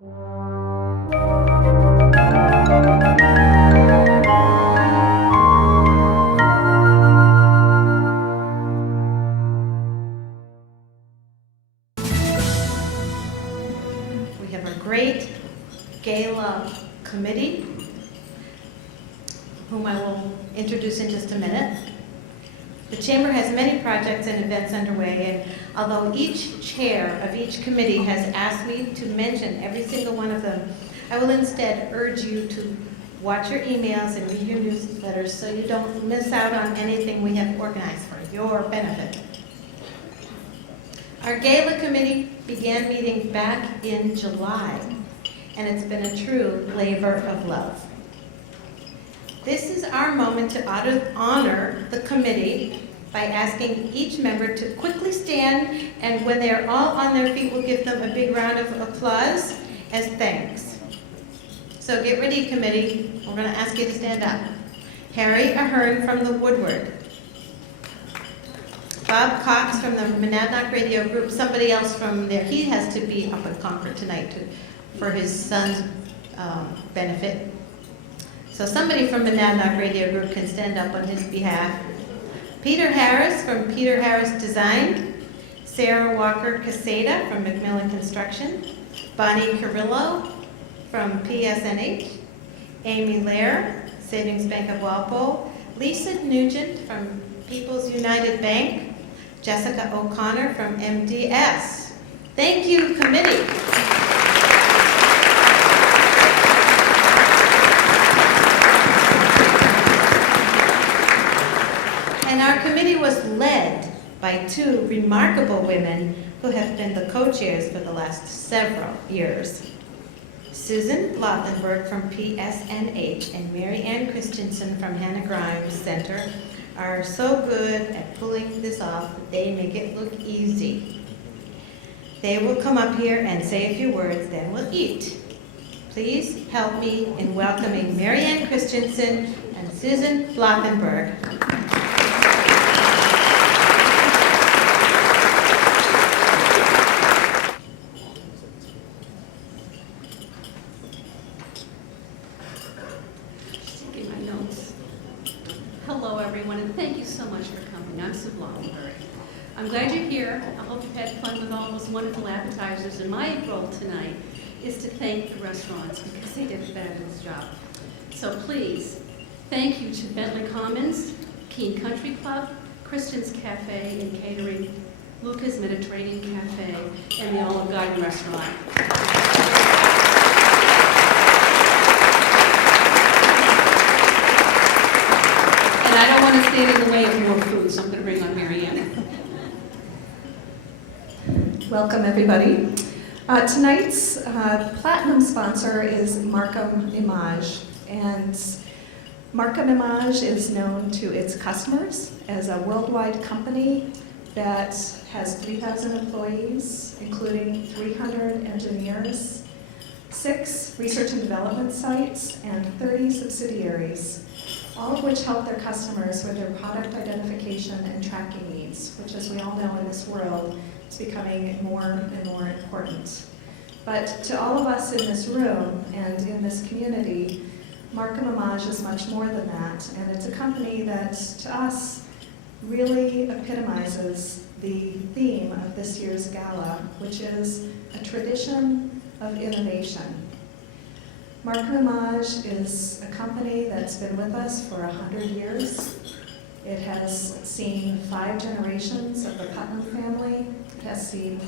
We have a great Gala committee, whom I will introduce in just a minute. The Chamber has many projects and events underway, and although each chair of each committee has asked me to mention every single one of them, I will instead urge you to watch your emails and read your newsletters so you don't miss out on anything we have organized for your benefit. Our Gala committee began meeting back in July, and it's been a true labor of love. This is our moment to honor the committee by asking each member to quickly stand, and when they're all on their feet, we'll give them a big round of applause as thanks. So get ready, committee. We're going to ask you to stand up. Harry Ahern from the Woodward. Bob Cox from the Monadnock Radio Group. Somebody else from there. He has to be up at Concord tonight for his son's benefit. So somebody from the Monadnock Radio Group can stand up on his behalf. Peter Harris from Peter Harris Design. Sarah Walker Caseta from Macmillan Construction. Bonnie Carrillo from PSNH. Amy Lair, Savings Bank of Walpole. Lisa Nugent from People's United Bank. Jessica O'Connor from MDS. Thank you, committee. And our committee was led by two remarkable women who have been the co-chairs for the last several years. Susan Lothenberg from PSNH and Mary Ann Christensen from Hannah Grimes Center are so good at pulling this off that they make it look easy. They will come up here and say a few words, then we'll eat. Please help me in welcoming Mary Ann Christensen and Susan Lothenberg. Hello, everyone, and thank you so much for coming. I'm Sue Blomberg. I'm glad you're here. I hope you've had fun with all those wonderful appetizers. And my role tonight is to thank the restaurants because they did a fabulous job. So please, thank you to Bentley Commons, Keene Country Club, Christian's Cafe and Catering, Luca's Mediterranean Cafe, and the Olive Garden Restaurant. And I don't want to stand in the way of more food, so I'm going to bring on Mary Ann. Welcome, everybody. Tonight's platinum sponsor is Markham Image, and Markham Image is known to its customers as a worldwide company that has 3,000 employees, including 300 engineers, 6 research and development sites, and 30 subsidiaries, all of which help their customers with their product identification and tracking needs, which, as we all know in this world, is becoming more and more important. But to all of us in this room and in this community, Markham Image is much more than that, and it's a company that, to us, really epitomizes the theme of this year's gala, which is a tradition of innovation. Markham Image is a company that's been with us for 100 years. It has seen 5 generations of the Putnam family. It has seen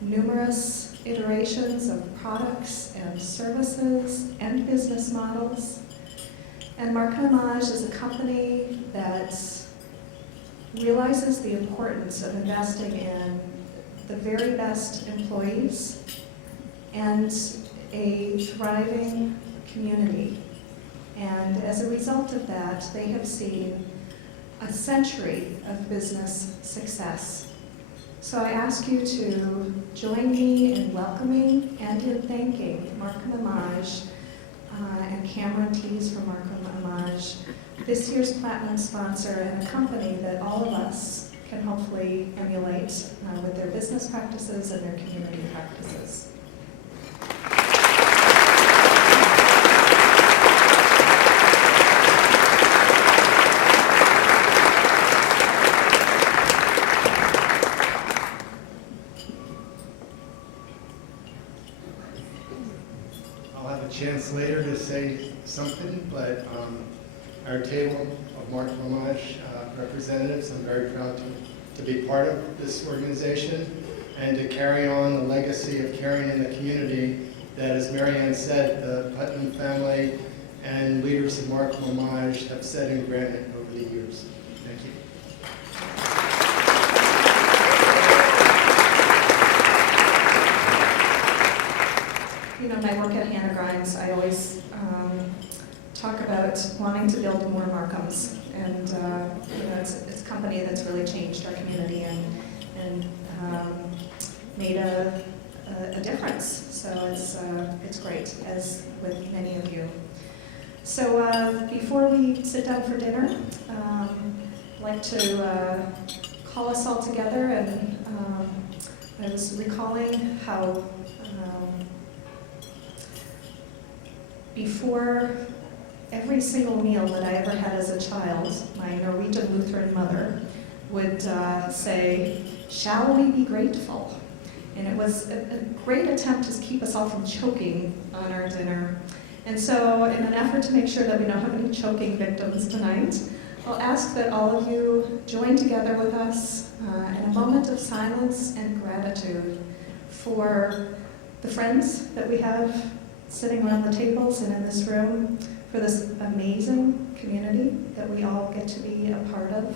numerous iterations of products and services and business models. And Markham Image is a company that realizes the importance of investing in the very best employees and a thriving community. And as a result of that, they have seen a century of business success. So I ask you to join me in welcoming and in thanking Markham Image and Cameron Tees from Markham Image, this year's platinum sponsor and a company that all of us can hopefully emulate with their business practices and their community practices. chance later to say something, but our table of Mark Homage representatives, I'm very proud to be part of this organization and to carry on the legacy of caring in the community that, as Marianne said, the Putnam family and leaders of Mark Homage have set in granite over the years. Thank you. You know, my work at Hannah Grimes, I always talk about wanting to build more Markhams. And you know, it's a company that's really changed our community and made a difference. So it's great, as with many of you. So before we sit down for dinner, I'd like to call us all together. And I was recalling how before every single meal that I ever had as a child, my Norwegian Lutheran mother would say, "Shall we be grateful?" And it was a great attempt to keep us all from choking on our dinner. And so in an effort to make sure that we don't have any choking victims tonight, I'll ask that all of you join together with us in a moment of silence and gratitude for the friends that we have sitting around the tables and in this room, for this amazing community that we all get to be a part of,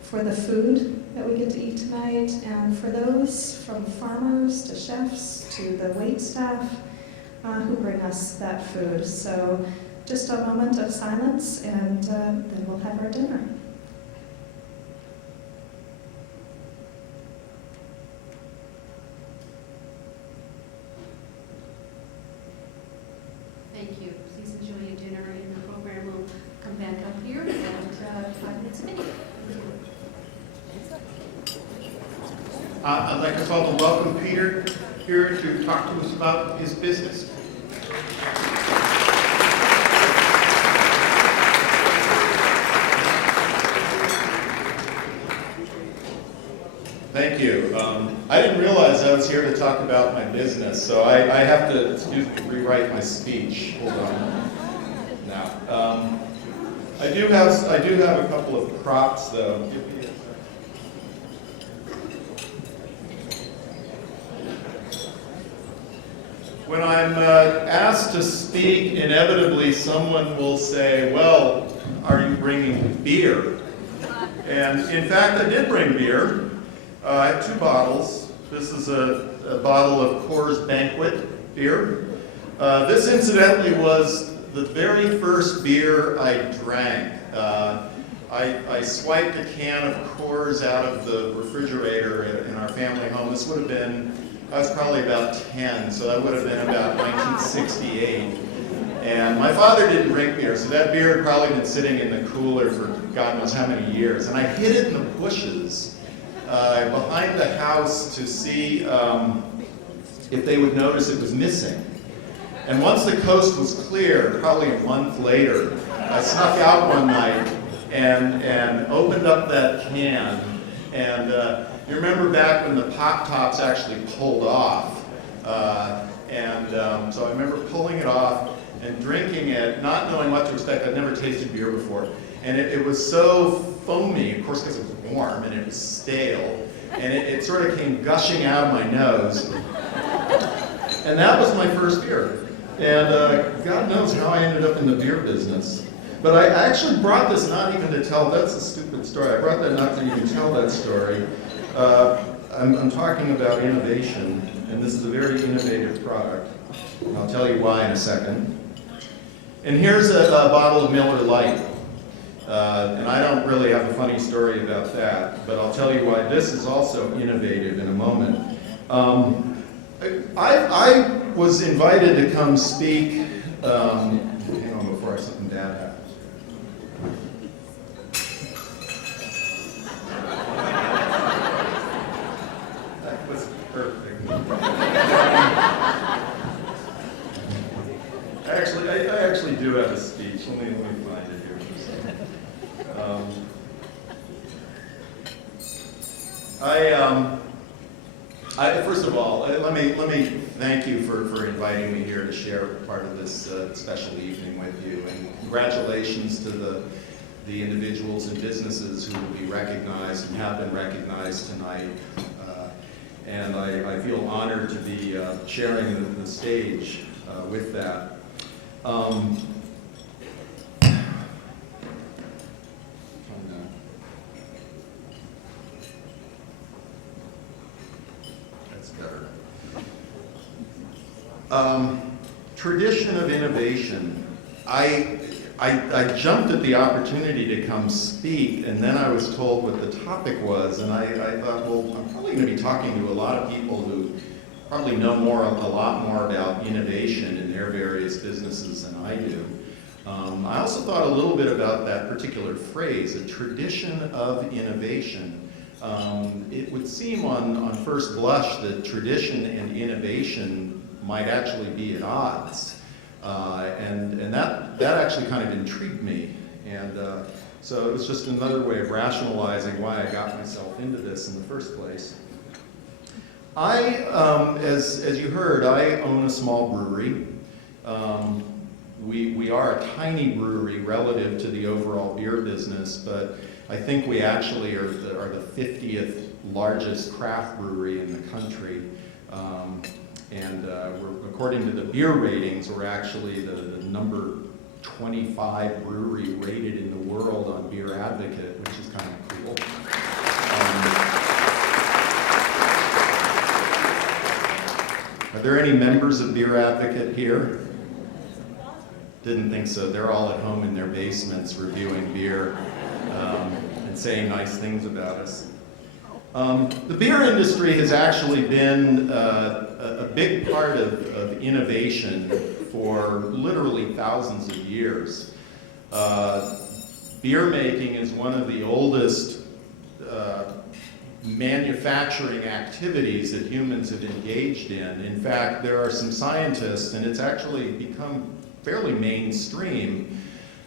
for the food that we get to eat tonight, and for those from farmers to chefs to the wait staff who bring us that food. So just a moment of silence, and then we'll have our dinner. Thank you. Please enjoy your dinner, and the program will come back up here at 5 minutes a minute. I'd like us all to welcome Peter here to talk to us about his business. Thank you. I didn't realize I was here to talk about my business, so I have to, rewrite my speech. Hold on. Now, I do have a couple of props, though. Give me a second. When I'm asked to speak, inevitably someone will say, "Well, are you bringing beer?" And in fact, I did bring beer. I have 2 bottles. This is a bottle of Coors Banquet beer. This, incidentally, was the very first beer I drank. I swiped a can of Coors out of the refrigerator in our family home. This would have been, I was probably about 10, so that would have been about 1968. And my father didn't drink beer, so that beer had probably been sitting in the cooler for God knows how many years. And I hid it in the bushes behind the house to see if they would notice it was missing. And once the coast was clear, probably a month later, I snuck out one night and opened up that can. And you remember back when the pop tops actually pulled off. So I remember pulling it off and drinking it, not knowing what to expect. I'd never tasted beer before. And it was so foamy, of course, because it was warm and it was stale. And it sort of came gushing out of my nose. And that was my first beer. And God knows how I ended up in the beer business. But I actually brought this not even to tell, that's a stupid story. I brought that not to even tell that story. I'm talking about innovation, and this is a very innovative product. And I'll tell you why in a second. And here's a bottle of Miller Lite. And I don't really have a funny story about that, but I'll tell you why this is also innovative in a moment. I was invited to come speak, hang on before something bad happens. That was perfect. I actually do have a speech. Let me find it here for a second. First of all, let me thank you for inviting me here to share part of this special evening with you, and congratulations to the individuals and businesses who will be recognized and have been recognized tonight. And I feel honored to be sharing the stage with that. That's better. Tradition of innovation. I jumped at the opportunity to come speak, and then I was told what the topic was, and I thought, well, I'm probably going to be talking to a lot of people who probably know a lot more about innovation in their various businesses than I do. I also thought a little bit about that particular phrase, a tradition of innovation. It would seem on first blush that tradition and innovation might actually be at odds. And that actually kind of intrigued me. And so it was just another way of rationalizing why I got myself into this in the first place. As you heard, I own a small brewery. We are a tiny brewery relative to the overall beer business, but I think we actually are the 50th largest craft brewery in the country. According to the beer ratings, we're actually the number 25 brewery rated in the world on Beer Advocate, which is kind of cool. Are there any members of Beer Advocate here? Didn't think so. They're all at home in their basements reviewing beer and saying nice things about us. The beer industry has actually been a big part of innovation for literally thousands of years. Beer making is one of the oldest manufacturing activities that humans have engaged in. In fact, there are some scientists, and it's actually become fairly mainstream,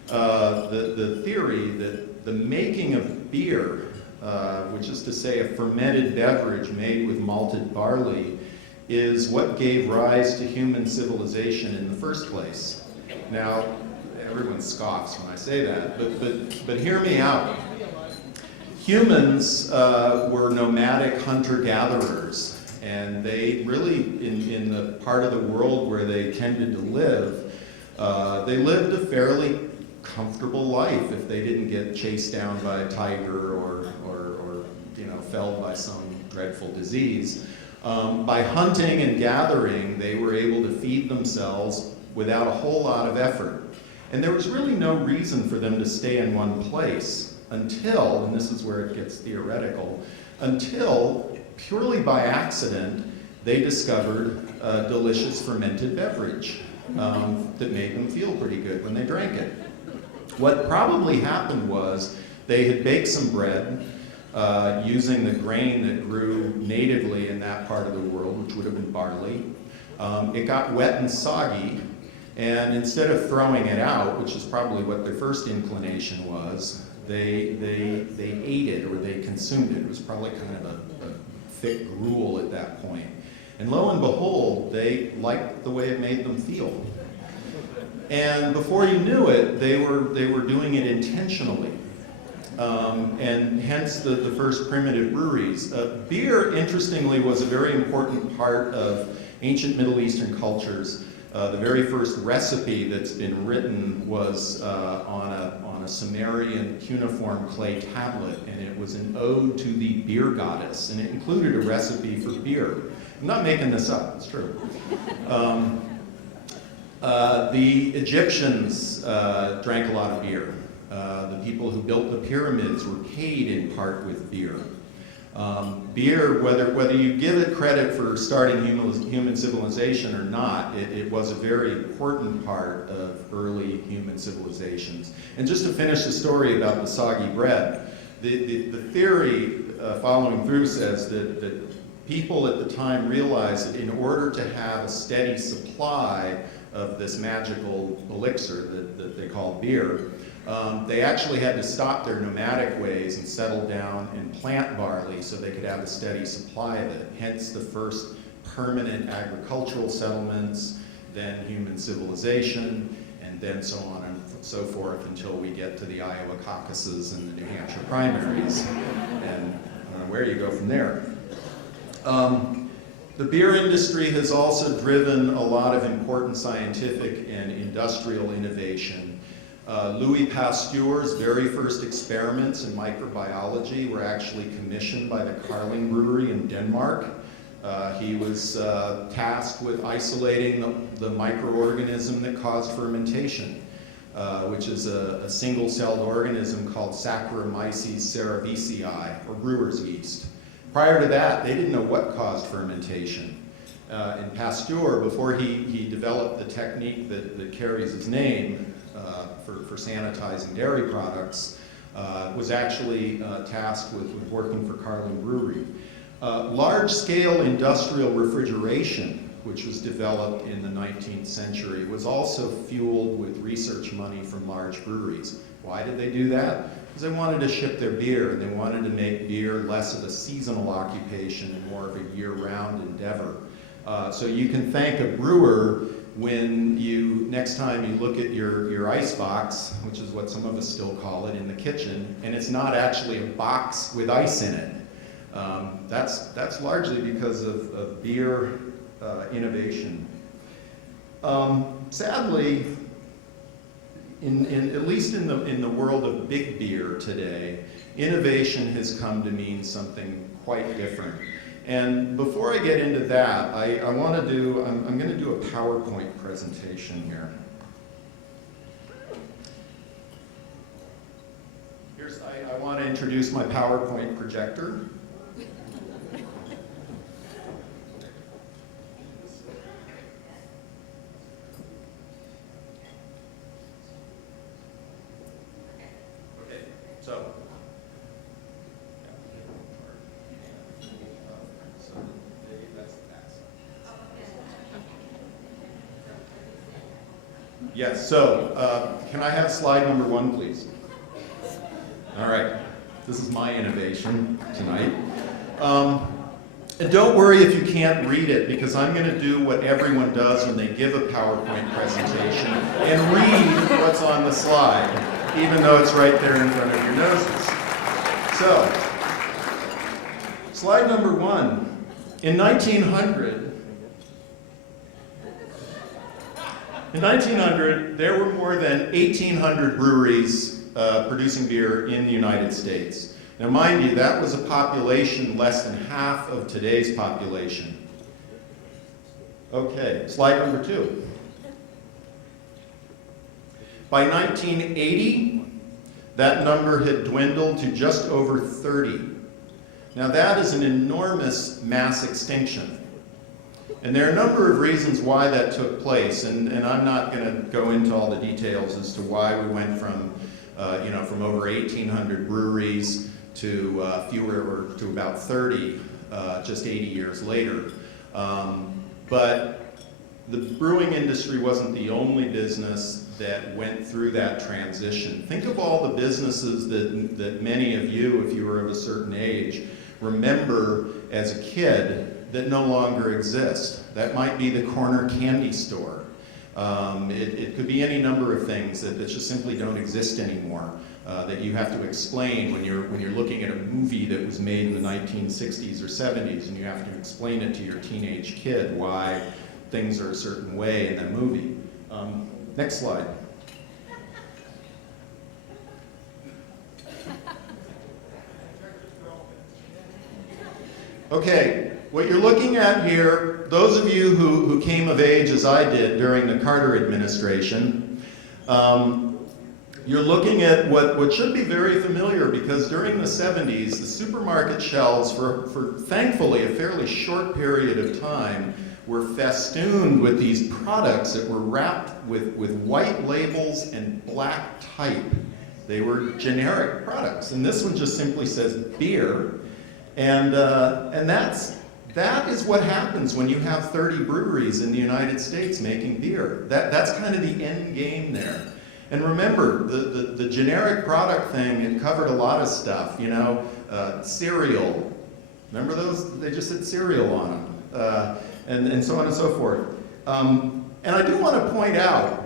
the theory that the making of beer, which is to say a fermented beverage made with malted barley, is what gave rise to human civilization in the first place. Now, everyone scoffs when I say that, but hear me out. Humans were nomadic hunter-gatherers, and they really, in the part of the world where they tended to live, they lived a fairly comfortable life if they didn't get chased down by a tiger or felled by some dreadful disease. By hunting and gathering, they were able to feed themselves without a whole lot of effort. And there was really no reason for them to stay in one place until, and this is where it gets theoretical, until, purely by accident, they discovered a delicious fermented beverage that made them feel pretty good when they drank it. What probably happened was they had baked some bread using the grain that grew natively in that part of the world, which would have been barley. It got wet and soggy, and instead of throwing it out, which is probably what their first inclination was, they ate it or they consumed it. It was probably kind of a thick gruel at that point. And lo and behold, they liked the way it made them feel. And before you knew it, they were doing it intentionally. And hence the first primitive breweries. Beer, interestingly, was a very important part of ancient Middle Eastern cultures. The very first recipe that's been written was on a Sumerian cuneiform clay tablet, and it was an ode to the beer goddess, and it included a recipe for beer. I'm not making this up, it's true. The Egyptians drank a lot of beer. The people who built the pyramids were paid in part with beer. Beer, whether you give it credit for starting human civilization or not, it was a very important part of early human civilizations. And just to finish the story about the soggy bread, the theory following through says that people at the time realized that in order to have a steady supply of this magical elixir that they call beer, They actually had to stop their nomadic ways and settle down and plant barley so they could have a steady supply of it. Hence the first permanent agricultural settlements, then human civilization, and then so on and so forth until we get to the Iowa caucuses and the New Hampshire primaries. And I don't know where you go from there. The beer industry has also driven a lot of important scientific and industrial innovation. Louis Pasteur's very first experiments in microbiology were actually commissioned by the Carling Brewery in Denmark. He was tasked with isolating the microorganism that caused fermentation, which is a single-celled organism called Saccharomyces cerevisiae, or brewer's yeast. Prior to that, they didn't know what caused fermentation. And Pasteur, before he developed the technique that carries his name for sanitizing dairy products, was actually tasked with working for Carling Brewery. Large-scale industrial refrigeration, which was developed in the 19th century, was also fueled with research money from large breweries. Why did they do that? Because they wanted to ship their beer, and they wanted to make beer less of a seasonal occupation and more of a year-round endeavor. So you can thank a brewer when next time you look at your ice box, which is what some of us still call it, in the kitchen, and it's not actually a box with ice in it. That's largely because of beer innovation. Sadly, at least in the world of big beer today, innovation has come to mean something quite different. And before I get into that, I'm going to do a PowerPoint presentation here. I want to introduce my PowerPoint projector. Yes, so can I have slide number 1, please? All right, this is my innovation tonight. And don't worry if you can't read it, because I'm going to do what everyone does when they give a PowerPoint presentation and read what's on the slide, even though it's right there in front of your noses. So, slide number 1. In 1900, there were more than 1,800 breweries producing beer in the United States. Now, mind you, that was a population less than half of today's population. Okay, slide number 2. By 1980, that number had dwindled to just over 30. Now, that is an enormous mass extinction. And there are a number of reasons why that took place, and I'm not going to go into all the details as to why we went from over 1,800 breweries to to about 30 just 80 years later. But the brewing industry wasn't the only business that went through that transition. Think of all the businesses that many of you, if you were of a certain age, remember as a kid that no longer exist. That might be the corner candy store. It could be any number of things that just simply don't exist anymore, that you have to explain when you're looking at a movie that was made in the 1960s or 70s, and you have to explain it to your teenage kid why things are a certain way in that movie. Next slide. Okay, what you're looking at here, those of you who came of age as I did during the Carter administration, you're looking at what should be very familiar, because during the 70s, the supermarket shelves, for thankfully a fairly short period of time, were festooned with these products that were wrapped with white labels and black type. They were generic products, and this one just simply says beer. And that is what happens when you have 30 breweries in the United States making beer. That's kind of the end game there. And remember, the generic product thing, it covered a lot of stuff, you know, cereal. Remember those? They just said cereal on them, and so on and so forth. And I do want to point out,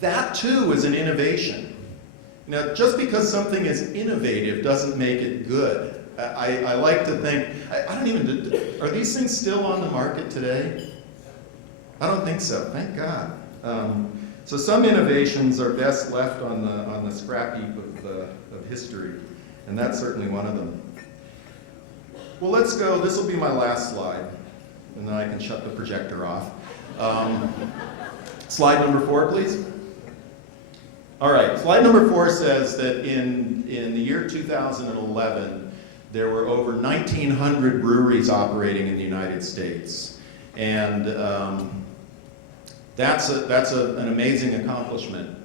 that too is an innovation. Now, just because something is innovative doesn't make it good. I like to think, I don't even, are these things still on the market today? I don't think so, thank God. So some innovations are best left on the scrap heap of history, and that's certainly one of them. Well, let's go, this will be my last slide, and then I can shut the projector off. Slide number 4, please. All right, slide number 4 says that in the year 2011, there were over 1,900 breweries operating in the United States. And that's an amazing accomplishment.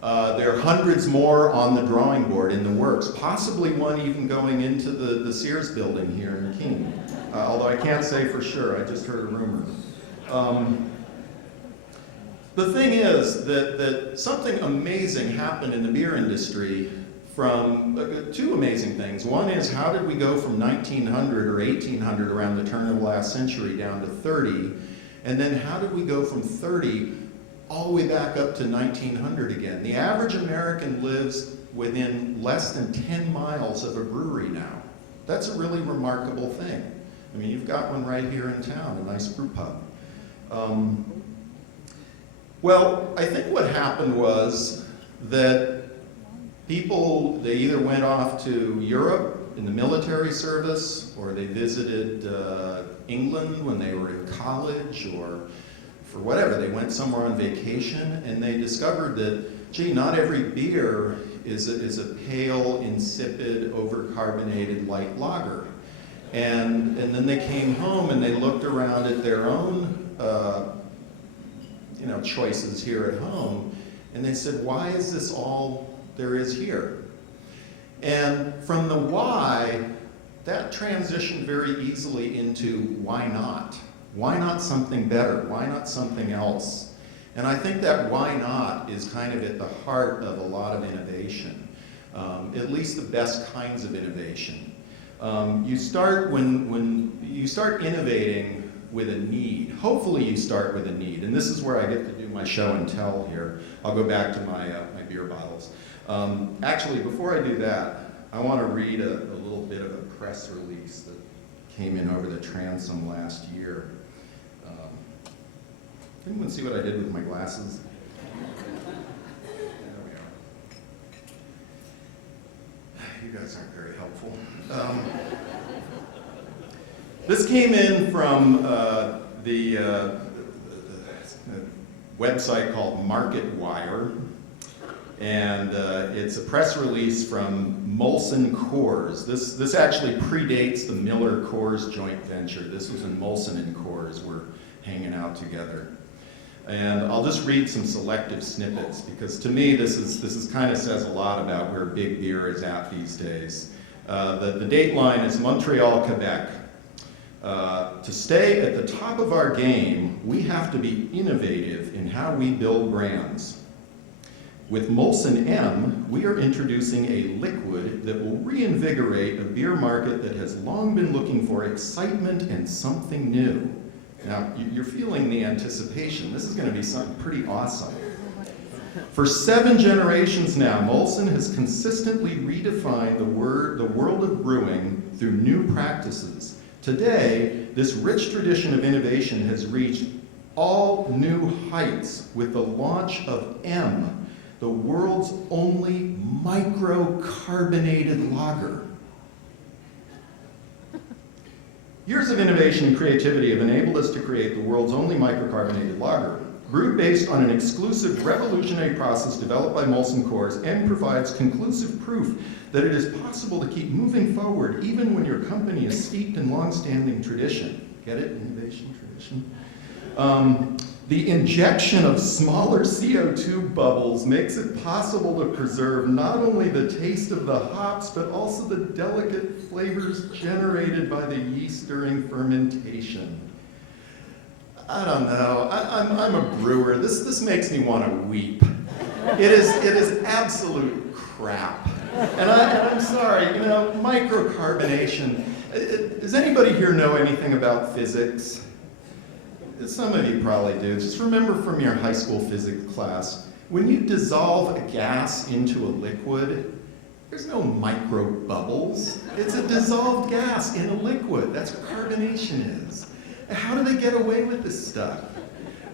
There are hundreds more on the drawing board in the works, possibly one even going into the Sears building here in Keene. Although I can't say for sure, I just heard a rumor. The thing is that something amazing happened in the beer industry from two amazing things. One is, how did we go from 1900 or 1800 around the turn of the last century down to 30? And then how did we go from 30 all the way back up to 1900 again? The average American lives within less than 10 miles of a brewery now. That's a really remarkable thing. I mean, you've got one right here in town, a nice brew pub. Well, I think what happened was that people, they either went off to Europe in the military service, or they visited England when they were in college, or for whatever, they went somewhere on vacation, and they discovered that, gee, not every beer is a pale, insipid, overcarbonated light lager. And then they came home and they looked around at their own choices here at home, and they said, why is this all there is here? And from the why, that transitioned very easily into why not? Why not something better? Why not something else? And I think that why not is kind of at the heart of a lot of innovation, at least the best kinds of innovation. You start when you start innovating with a need. Hopefully you start with a need, and this is where I get to do my show and tell here. I'll go back to my beer bottles. Actually, before I do that, I want to read a little bit of a press release that came in over the transom last year. Anyone see what I did with my glasses? There we are. You guys aren't very helpful. This came in from the website called MarketWire, and it's a press release from Molson Coors. This actually predates the Miller Coors joint venture. This was when Molson and Coors were hanging out together. And I'll just read some selective snippets, because to me this is kind of says a lot about where big beer is at these days. The date line is Montreal, Quebec. To stay at the top of our game, we have to be innovative in how we build brands. With Molson M, we are introducing a liquid that will reinvigorate a beer market that has long been looking for excitement and something new. Now, you're feeling the anticipation. This is going to be something pretty awesome. For 7 generations now, Molson has consistently redefined the world of brewing through new practices. Today, this rich tradition of innovation has reached all new heights with the launch of M, the world's only microcarbonated lager. Years of innovation and creativity have enabled us to create the world's only microcarbonated lager. Brewed based on an exclusive revolutionary process developed by Molson Coors, M provides conclusive proof that it is possible to keep moving forward even when your company is steeped in long-standing tradition. Get it? Innovation, tradition. The injection of smaller CO2 bubbles makes it possible to preserve not only the taste of the hops, but also the delicate flavors generated by the yeast during fermentation. I don't know, I'm a brewer. This makes me want to weep. It is absolute crap. And I'm sorry, microcarbonation. Does anybody here know anything about physics? Some of you probably do. Just remember from your high school physics class, when you dissolve a gas into a liquid, there's no micro bubbles. It's a dissolved gas in a liquid. That's what carbonation is. How do they get away with this stuff?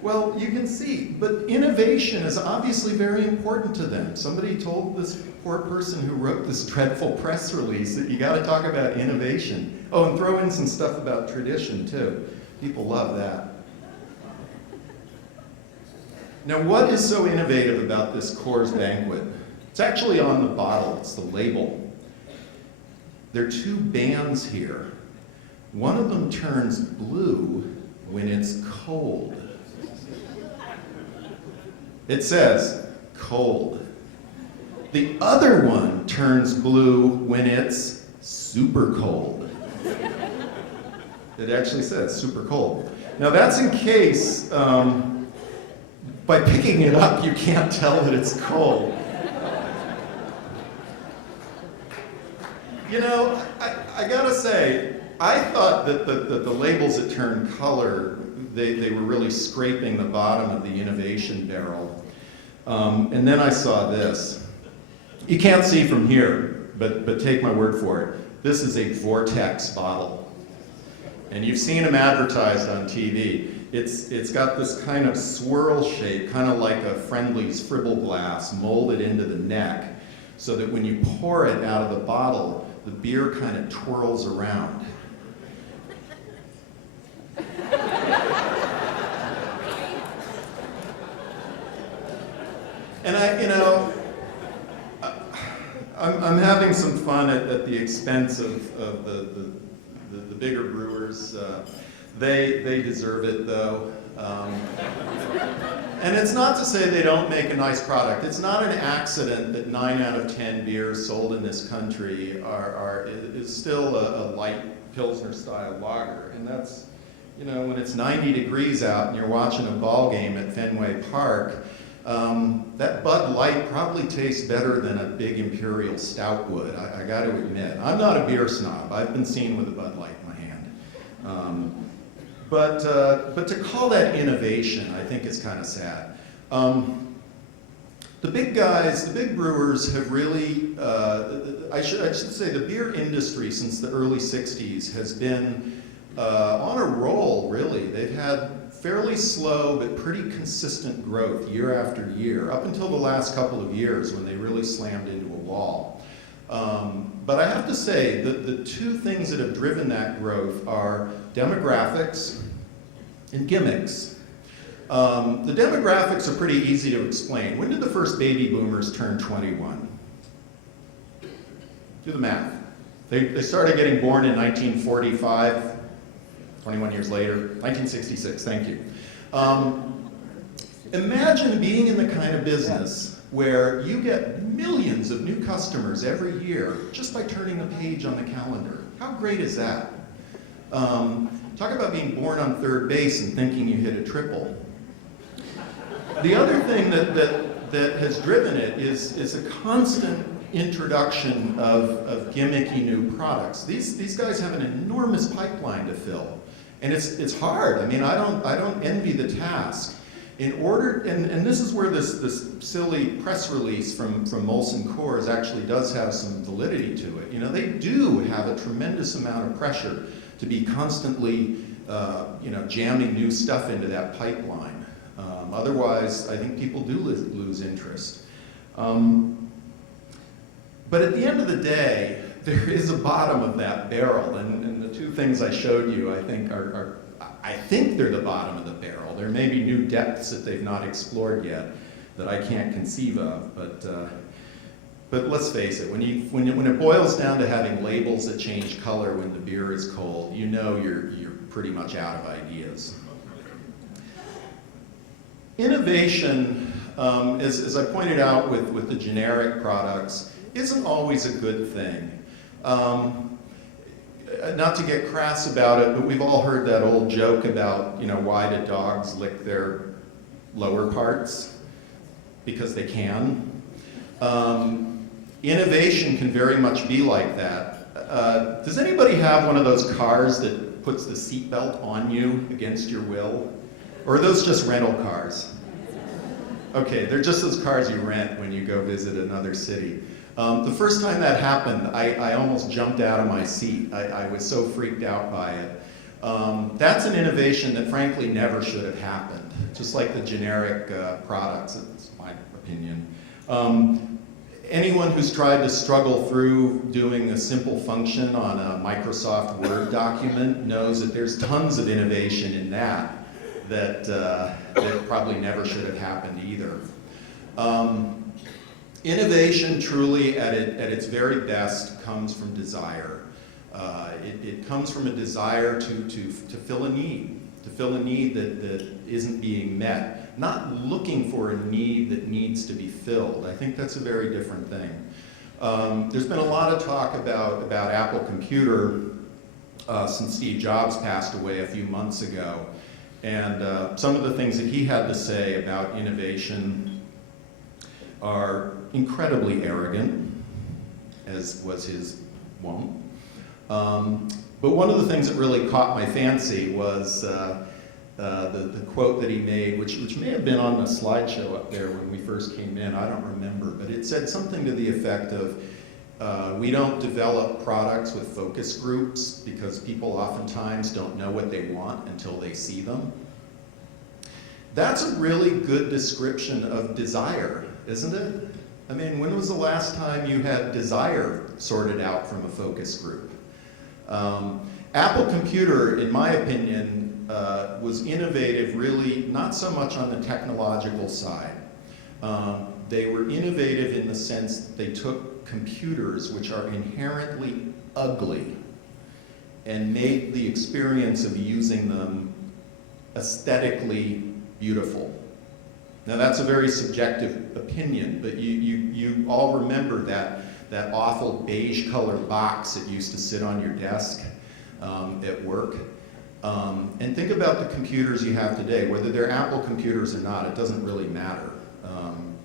Well, you can see, but innovation is obviously very important to them. Somebody told this poor person who wrote this dreadful press release that you got to talk about innovation. Oh, and throw in some stuff about tradition, too. People love that. Now, what is so innovative about this Coors Banquet? It's actually on the bottle, it's the label. There are two bands here. One of them turns blue when it's cold. It says, cold. The other one turns blue when it's super cold. It actually says super cold. Now that's in case, by picking it up, you can't tell that it's cold. I gotta say, I thought that the labels that turn color, they were really scraping the bottom of the innovation barrel. And then I saw this. You can't see from here, but take my word for it. This is a Vortex bottle. And you've seen them advertised on TV. It's got this kind of swirl shape, kind of like a Friendly's Fribble glass molded into the neck, so that when you pour it out of the bottle, the beer kind of twirls around. And I'm having some fun at the expense of the bigger brewers. They deserve it, though. And it's not to say they don't make a nice product. It's not an accident that 9 out of 10 beers sold in this country is still a light Pilsner-style lager. And that's, when it's 90 degrees out and you're watching a ball game at Fenway Park, that Bud Light probably tastes better than a big Imperial Stout would, I got to admit. I'm not a beer snob. I've been seen with a Bud Light in my hand. But to call that innovation, I think is kind of sad. The big guys, the big brewers have really, I should say the beer industry since the early 60s has been on a roll, really. They've had fairly slow but pretty consistent growth year after year, up until the last couple of years when they really slammed into a wall. But I have to say that the two things that have driven that growth are demographics and gimmicks. The demographics are pretty easy to explain. When did the first baby boomers turn 21? Do the math. They started getting born in 1945, 21 years later, 1966, thank you. Imagine being in the kind of business where you get millions of new customers every year just by turning the page on the calendar. How great is that? Talk about being born on third base and thinking you hit a triple. The other thing that has driven it is a constant introduction of gimmicky new products. These guys have an enormous pipeline to fill, and it's hard. I mean, I don't envy the task. In order, and this is where this silly press release from Molson Coors actually does have some validity to it. They do have a tremendous amount of pressure to be constantly, jamming new stuff into that pipeline. Otherwise, I think people do lose interest. But at the end of the day, there is a bottom of that barrel, and the two things I showed you, I think, I think they're the bottom of the barrel. There may be new depths that they've not explored yet that I can't conceive of, but let's face it, when it boils down to having labels that change color when the beer is cold, you're pretty much out of ideas. Innovation, as I pointed out with the generic products, isn't always a good thing. Not to get crass about it, but we've all heard that old joke about, why do dogs lick their lower parts? because they can. Innovation can very much be like that. Does anybody have one of those cars that puts the seatbelt on you against your will? Or are those just rental cars? Okay, they're just those cars you rent when you go visit another city. The first time that happened, I almost jumped out of my seat. I was so freaked out by it. That's an innovation that frankly never should have happened, just like the generic products, it's my opinion. Anyone who's tried to struggle through doing a simple function on a Microsoft Word document knows that there's tons of innovation in that probably never should have happened either. Innovation truly at its very best comes from desire. It comes from a desire to fill a need, that isn't being met. Not looking for a need that needs to be filled. I think that's a very different thing. There's been a lot of talk about Apple Computer since Steve Jobs passed away a few months ago. And some of the things that he had to say about innovation are incredibly arrogant, as was his wont. But one of the things that really caught my fancy was the quote that he made, which may have been on the slideshow up there when we first came in, I don't remember, but it said something to the effect of, we don't develop products with focus groups because people oftentimes don't know what they want until they see them. That's a really good description of desire, isn't it? I mean, when was the last time you had desire sorted out from a focus group? Apple Computer, in my opinion, was innovative really not so much on the technological side. They were innovative in the sense that they took computers which are inherently ugly and made the experience of using them aesthetically beautiful. Now that's a very subjective opinion, but you all remember that awful beige colored box that used to sit on your desk at work. And think about the computers you have today, whether they're Apple computers or not, it doesn't really matter.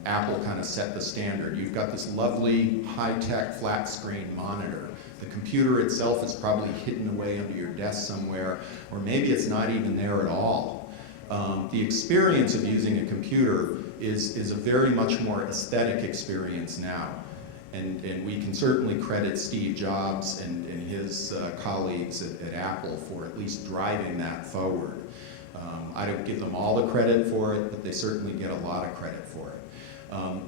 Apple kind of set the standard. You've got this lovely high-tech flat screen monitor. The computer itself is probably hidden away under your desk somewhere, or maybe it's not even there at all. The experience of using a computer is a very much more aesthetic experience now. And we can certainly credit Steve Jobs and his colleagues at Apple for at least driving that forward. I don't give them all the credit for it, but they certainly get a lot of credit for it.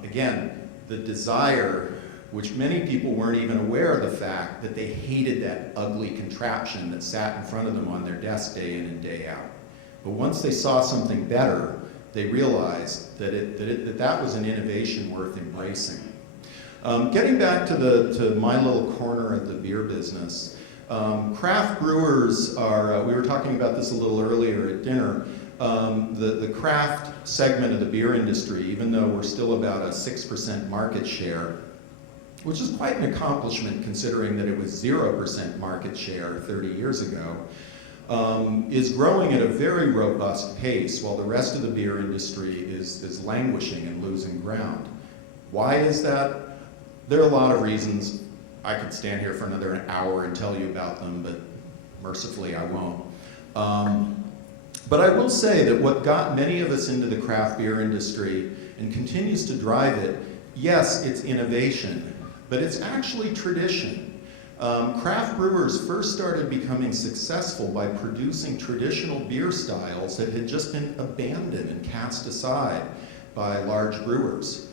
Again, the desire, which many people weren't even aware of the fact that they hated that ugly contraption that sat in front of them on their desk day in and day out. But once they saw something better, they realized that was an innovation worth embracing. Getting back to my little corner of the beer business, craft brewers are, we were talking about this a little earlier at dinner, the craft segment of the beer industry, even though we're still about a 6% market share, which is quite an accomplishment considering that it was 0% market share 30 years ago, is growing at a very robust pace while the rest of the beer industry is languishing and losing ground. Why is that? There are a lot of reasons. I could stand here for another hour and tell you about them, but mercifully I won't. But I will say that what got many of us into the craft beer industry and continues to drive it, yes, it's innovation, but it's actually tradition. Craft brewers first started becoming successful by producing traditional beer styles that had just been abandoned and cast aside by large brewers.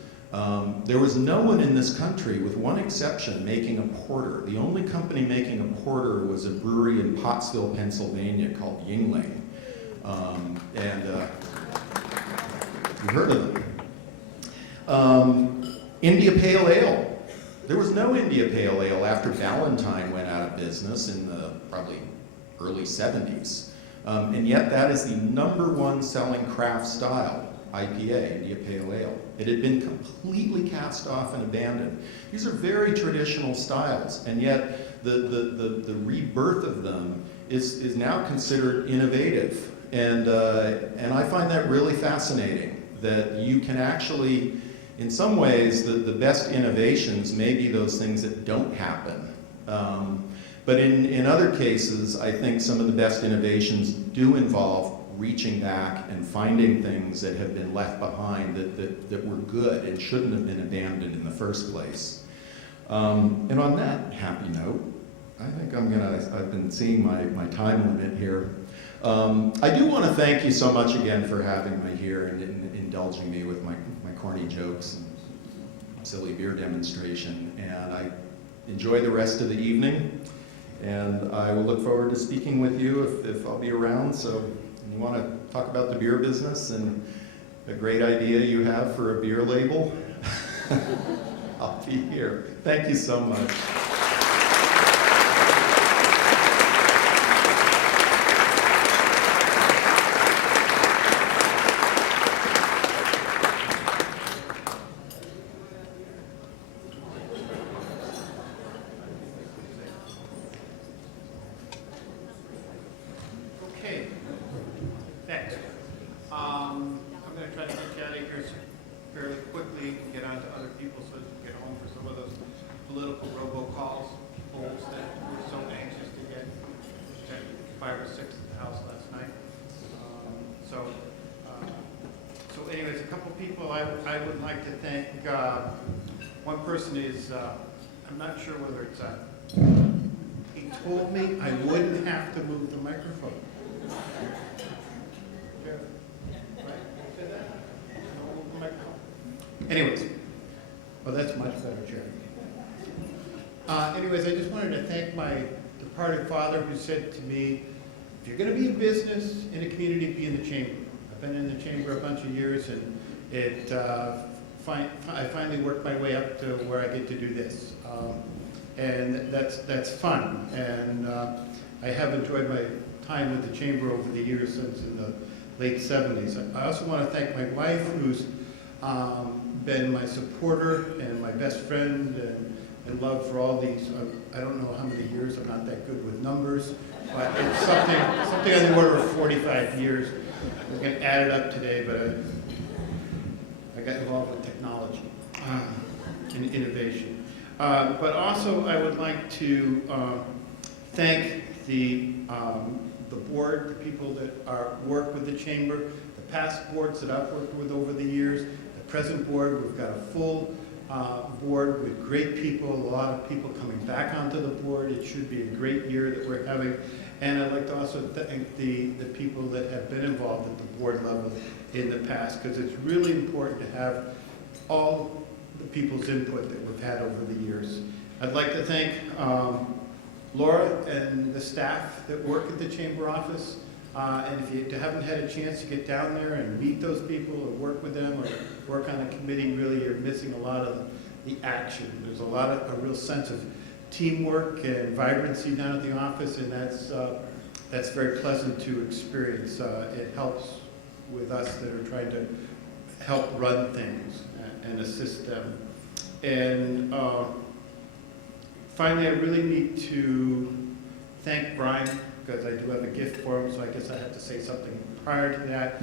There was no one in this country, with one exception, making a porter. The only company making a porter was a brewery in Pottsville, Pennsylvania called Yingling. You heard of them. India Pale Ale. There was no India Pale Ale after Valentine went out of business in the probably early 70s. And yet that is the #1 selling craft style, IPA, India Pale Ale. It had been completely cast off and abandoned. These are very traditional styles, and yet the rebirth of them is now considered innovative. And I find that really fascinating, that you can actually in some ways, the best innovations may be those things that don't happen. But in other cases, I think some of the best innovations do involve reaching back and finding things that have been left behind that were good and shouldn't have been abandoned in the first place. And on that happy note, I think I've been seeing my time limit here. I do want to thank you so much again for having me here and indulging me with my corny jokes and silly beer demonstration. And I enjoy the rest of the evening. And I will look forward to speaking with you if I'll be around. So if you want to talk about the beer business and a great idea you have for a beer label, I'll be here. Thank you so much. Okay, thanks. I'm going to try to get you out of here fairly quickly and get on to other people so that we can get home for some of those political robocalls, polls that we're so anxious to get. 5 or 6 at the house last night. So anyways, a couple people I would like to thank. One person is, I'm not sure whether it's he told me I wouldn't have to move the microphone. Anyways, well, that's much better, Jerry. Anyways, I just wanted to thank my departed father who said to me, if you're going to be in business in a community, be in the chamber. I've been in the chamber a bunch of years, and I finally worked my way up to where I get to do this. And that's fun. And I have enjoyed my time with the chamber over the years since in the late 70s. I also want to thank my wife, who's been my supporter and my best friend and love for all these, I don't know how many years, I'm not that good with numbers, but it's something on the order of 45 years. We're going to add it up today, but I got involved with technology and innovation. But also I would like to thank the board, the people that work with the chamber, the past boards that I've worked with over the years, the present board. We've got a full board with great people, a lot of people coming back onto the board. It should be a great year that we're having. And I'd like to also thank the people that have been involved at the board level in the past, because it's really important to have all the people's input that we've had over the years. I'd like to thank Laura and the staff that work at the chamber office. And if you haven't had a chance to get down there and meet those people or work with them or work on a committee, really you're missing a lot of the action. There's a real sense of teamwork and vibrancy down at the office, and that's very pleasant to experience. It helps with us that are trying to help run things and assist them. And finally, I really need to thank Brian, because I do have a gift for him, so I guess I have to say something prior to that.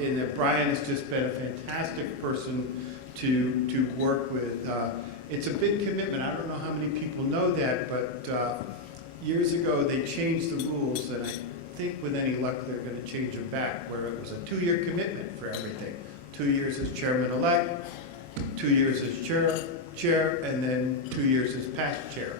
In that Brian has just been a fantastic person to work with. It's a big commitment. I don't know how many people know that, but years ago they changed the rules, and I think with any luck they're going to change them back, where it was a 2-year commitment for everything. 2 years as chairman-elect, 2 years as chair, and then 2 years as past chair.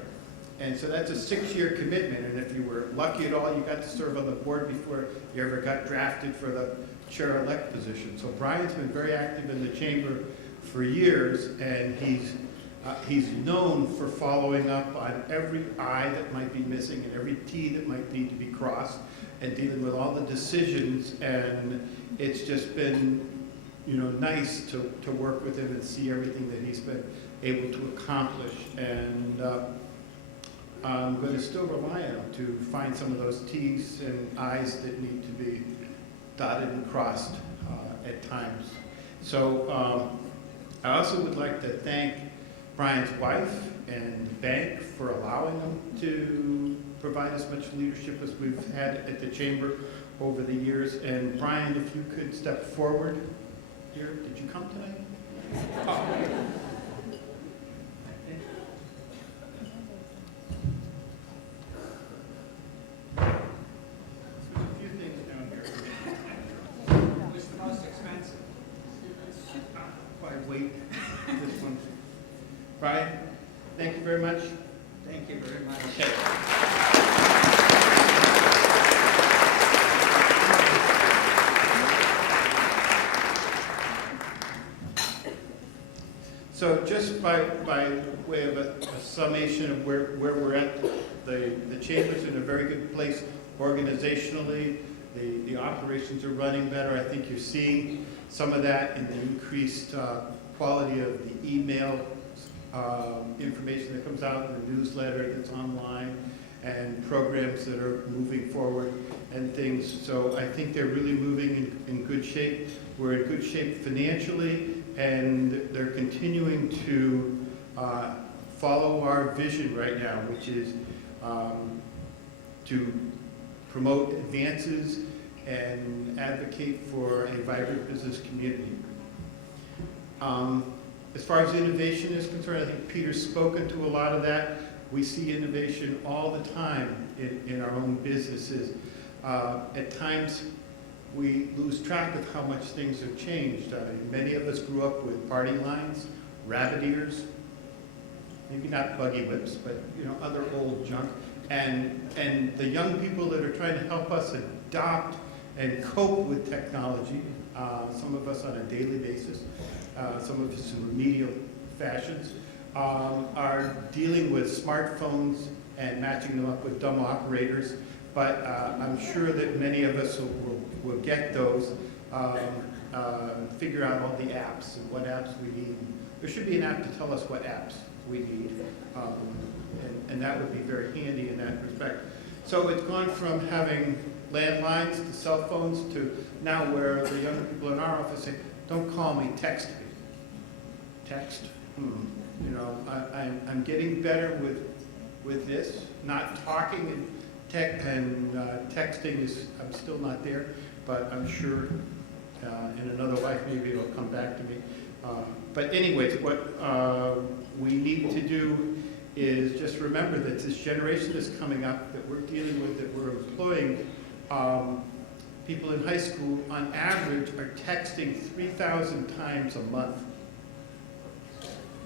And so that's a 6-year commitment, and if you were lucky at all, you got to serve on the board before you ever got drafted for the chair-elect position. So Brian's been very active in the chamber for years, and he's known for following up on every I that might be missing and every T that might need to be crossed, and dealing with all the decisions. And it's just been, nice to work with him and see everything that he's been able to accomplish. And I'm going to still rely on him to find some of those T's and I's that need to be dotted and crossed at times. So I also would like to thank Brian's wife and the bank for allowing him to provide as much leadership as we've had at the chamber over the years. And Brian, if you could step forward here. Did you come tonight? There's a few things down here. What's the most expensive? By weight, this one. Brian, thank you very much. Thank you very much. Okay. So just by way of a summation of where we're at, the chamber's in a very good place organizationally. The operations are running better. I think you're seeing some of that in the increased quality of the email information that comes out in the newsletter that's online and programs that are moving forward and things. So I think they're really moving in good shape. We're in good shape financially, and they're continuing to follow our vision right now, which is to promote advances and advocate for a vibrant business community. As far as innovation is concerned, I think Peter's spoken to a lot of that. We see innovation all the time in our own businesses. At times, we lose track of how much things have changed. Many of us grew up with party lines, rabbit ears, maybe not buggy whips, but other old junk. And the young people that are trying to help us adopt and cope with technology, some of us on a daily basis, some of us in remedial fashions, are dealing with smartphones and matching them up with dumb operators. But I'm sure that many of us will get those, figure out all the apps and what apps we need. There should be an app to tell us what apps we need, and that would be very handy in that respect. So it's gone from having landlines to cell phones to now where the younger people in our office say, don't call me, text me. Text? I'm getting better with this, not talking and texting is, I'm still not there, but I'm sure in another life maybe it'll come back to me. But anyways, what we need to do is just remember that this generation that's coming up that we're dealing with, that we're employing, people in high school on average are texting 3,000 times a month.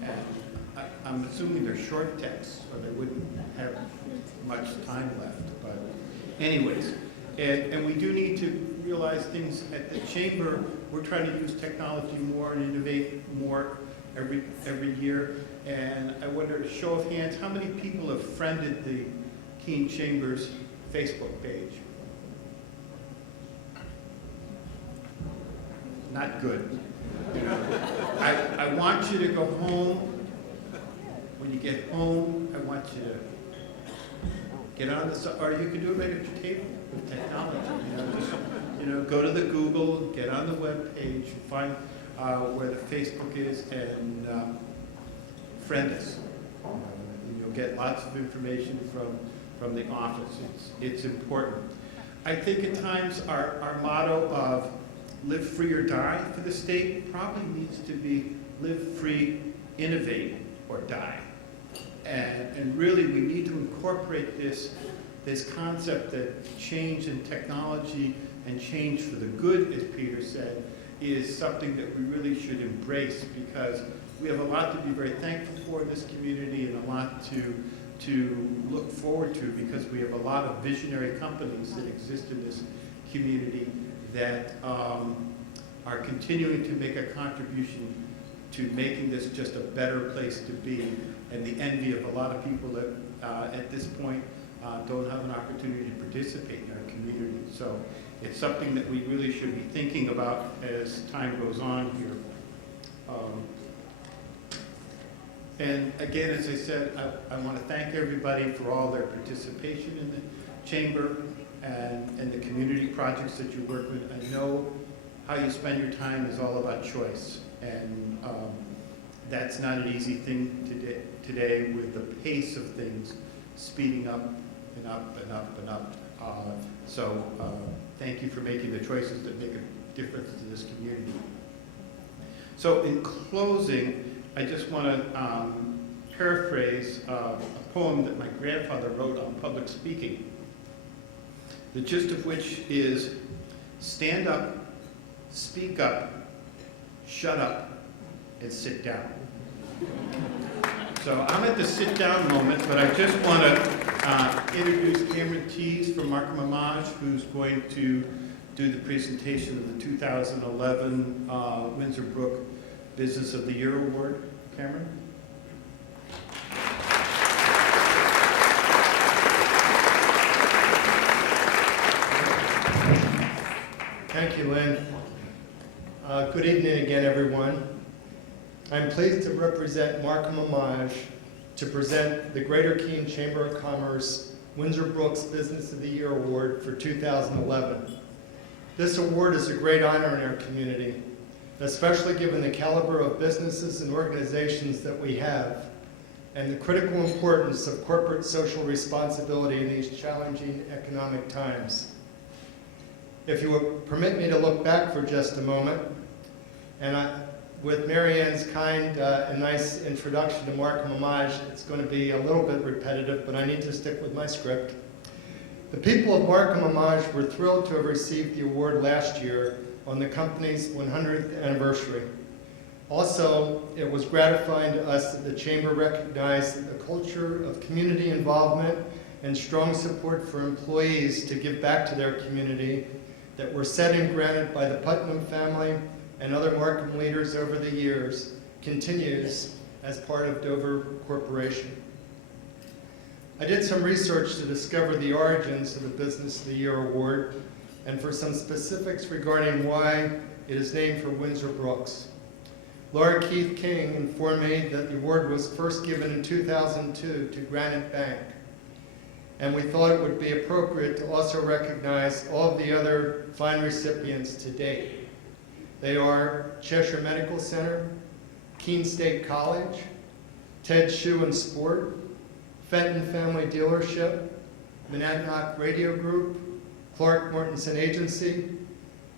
And I'm assuming they're short texts, or they wouldn't have much time left. But anyways, and we do need to realize things at the chamber. We're trying to use technology more and innovate more every year. And I wonder, a show of hands, how many people have friended the Keene Chamber's Facebook page? Not good. I want you to go home. When you get home, I want you to get on the, or you can do it right at your table with technology. Just, go to the Google, get on the web page, find where the Facebook is, and friend us. You'll get lots of information from the office. It's important. I think at times our motto of live free or die for the state probably needs to be live free, innovate, or die. And really we need to incorporate this concept that change in technology and change for the good, as Peter said, is something that we really should embrace, because we have a lot to be very thankful for in this community and a lot to look forward to, because we have a lot of visionary companies that exist in this community that are continuing to make a contribution to making this just a better place to be, and the envy of a lot of people that at this point don't have an opportunity to participate in our community. So it's something that we really should be thinking about as time goes on here. And again, as I said, I want to thank everybody for all their participation in the chamber and the community projects that you work with. I know how you spend your time is all about choice, and that's not an easy thing today with the pace of things speeding up and up and up and up. So thank you for making the choices that make a difference to this community. So in closing, I just want to paraphrase a poem that my grandfather wrote on public speaking, the gist of which is, stand up, speak up, shut up, and sit down. So I'm at the sit down moment, but I just want to introduce Cameron Tees from Markham Homage, who's going to do the presentation of the 2011 Windsor Brook Business of the Year Award. Cameron? Thank you, Lynn. Good evening again, everyone. I'm pleased to represent Markham Homage to present the Greater Keene Chamber of Commerce Windsor Brooks Business of the Year Award for 2011. This award is a great honor in our community, especially given the caliber of businesses and organizations that we have and the critical importance of corporate social responsibility in these challenging economic times. If you would permit me to look back for just a moment, and with Mary Ann's kind and nice introduction to Markham Homage, it's going to be a little bit repetitive, but I need to stick with my script. The people of Markham Homage were thrilled to have received the award last year on the company's 100th anniversary. Also, it was gratifying to us that the Chamber recognized that the culture of community involvement and strong support for employees to give back to their community that were set and granted by the Putnam family and other Markham leaders over the years continues as part of Dover Corporation. I did some research to discover the origins of the Business of the Year Award and for some specifics regarding why it is named for Windsor Brooks. Laura Keith King informed me that the award was first given in 2002 to Granite Bank, and we thought it would be appropriate to also recognize all of the other fine recipients to date. They are Cheshire Medical Center, Keene State College, Ted Shoe and Sport, Fenton Family Dealership, Monadnock Radio Group, Clark Mortensen Agency,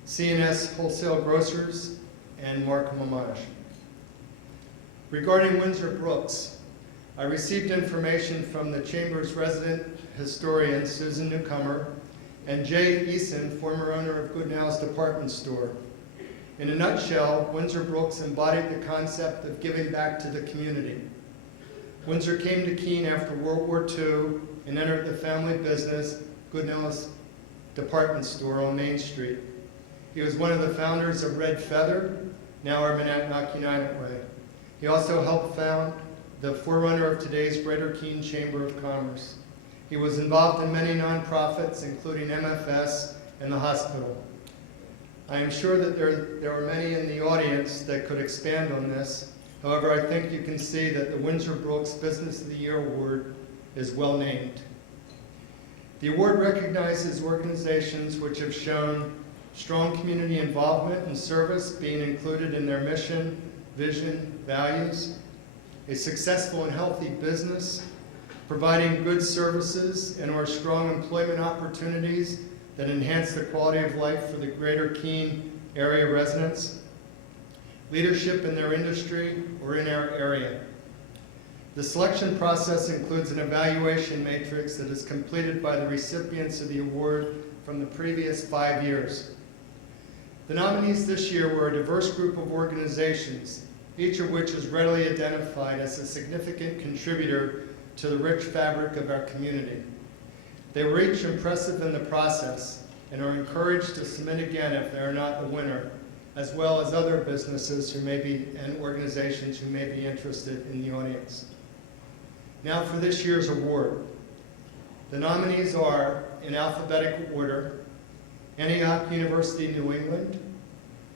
C&S Wholesale Grocers, and Markham Homage. Regarding Windsor Brooks, I received information from the Chamber's resident historian, Susan Newcomer, and Jay Eason, former owner of Goodnell's Department Store. In a nutshell, Windsor Brooks embodied the concept of giving back to the community. Windsor came to Keene after World War II and entered the family business, Goodnell's Department Store on Main Street. He was one of the founders of Red Feather, now our Monadnock United Way. He also helped found the forerunner of today's Greater Keene Chamber of Commerce. He was involved in many nonprofits, including MFS and the hospital. I am sure that there are many in the audience that could expand on this. However, I think you can see that the Windsor Brooks Business of the Year Award is well named. The award recognizes organizations which have shown strong community involvement and service being included in their mission, vision, values, a successful and healthy business, providing good services and/or strong employment opportunities that enhance the quality of life for the Greater Keene area residents, leadership in their industry or in our area. The selection process includes an evaluation matrix that is completed by the recipients of the award from the previous 5 years. The nominees this year were a diverse group of organizations, each of which is readily identified as a significant contributor to the rich fabric of our community. They were each impressive in the process and are encouraged to submit again if they are not the winner, as well as other businesses who may be, and organizations who may be interested in the audience. Now for this year's award. The nominees are, in alphabetical order, Antioch University, New England,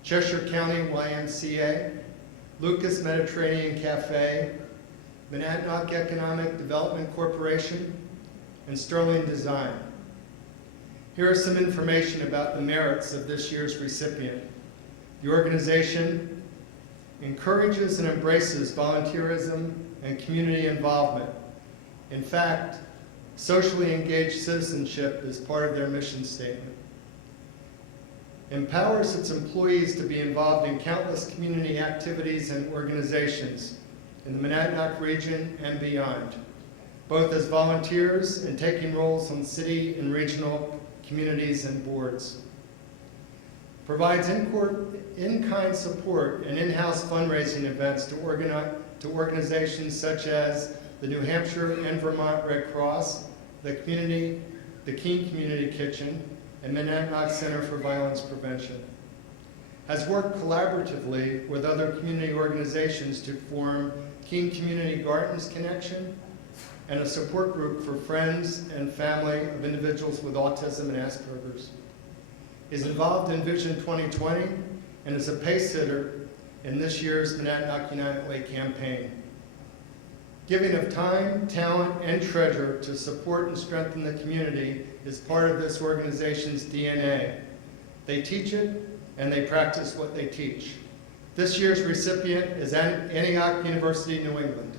Cheshire County YMCA, Lucas Mediterranean Cafe, Monadnock Economic Development Corporation, and Sterling Design. Here are some information about the merits of this year's recipient. The organization encourages and embraces volunteerism and community involvement. In fact, socially engaged citizenship is part of their mission statement. empowers its employees to be involved in countless community activities and organizations in the Monadnock region and beyond, both as volunteers and taking roles on city and regional communities and boards. Provides in-kind support and in-house fundraising events to organizations such as the New Hampshire and Vermont Red Cross, the Keene Community Kitchen, and Monadnock Center for Violence Prevention. Has worked collaboratively with other community organizations to form Keene Community Gardens Connection and a support group for friends and family of individuals with autism and Asperger's. Is involved in Vision 2020 and is a pace sitter in this year's Monadnock United Way campaign. Giving of time, talent, and treasure to support and strengthen the community is part of this organization's DNA. They teach it, and they practice what they teach. This year's recipient is Antioch University, New England.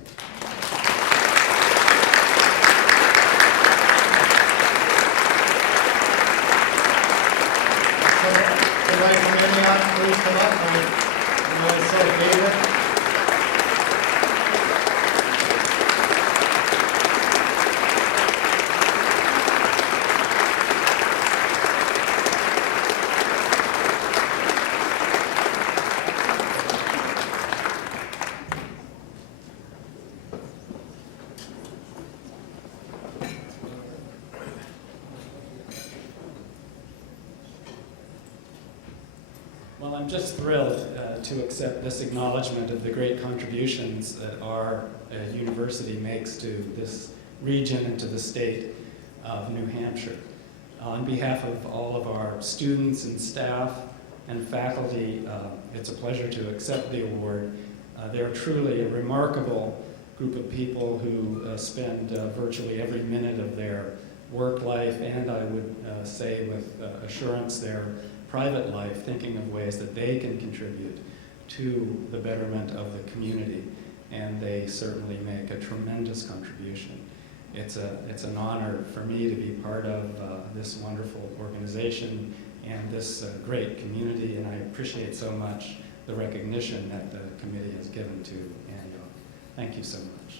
Somebody from Antioch, please come up. I want to say David. Well, I'm just thrilled to accept this acknowledgement of the great contributions that our university makes to this region and to the state of New Hampshire. On behalf of all of our students and staff and faculty, it's a pleasure to accept the award. They're truly a remarkable group of people who spend virtually every minute of their work life, and I would say with assurance their private life, thinking of ways that they can contribute to the betterment of the community, and they certainly make a tremendous contribution. It's an honor for me to be part of this wonderful organization and this great community, and I appreciate so much the recognition that the committee has given to Antioch. Thank you so much.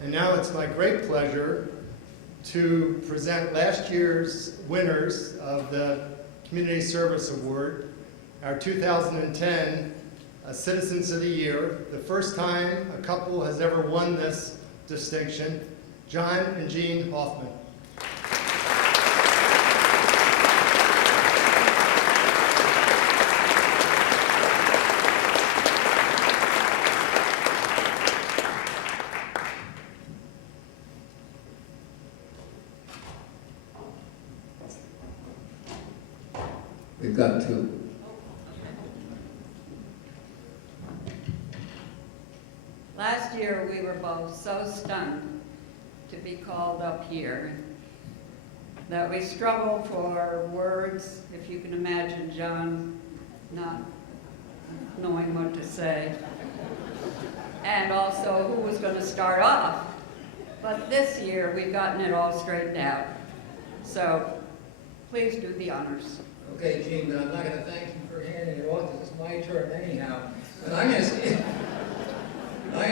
And now it's my great pleasure to present last year's winners of the Community Service Award, our 2010 Citizens of the Year, the first time a couple has ever won this distinction, John and Jean Hoffman. We've got two. Last year, we were both so stunned to be called up here that we struggled for words, if you can imagine John not knowing what to say, and also who was going to start off. But this year, we've gotten it all straightened out. So please do the honors. Okay, Gene, but I'm not going to thank you for handing it off. This is my turn anyhow. But I'm going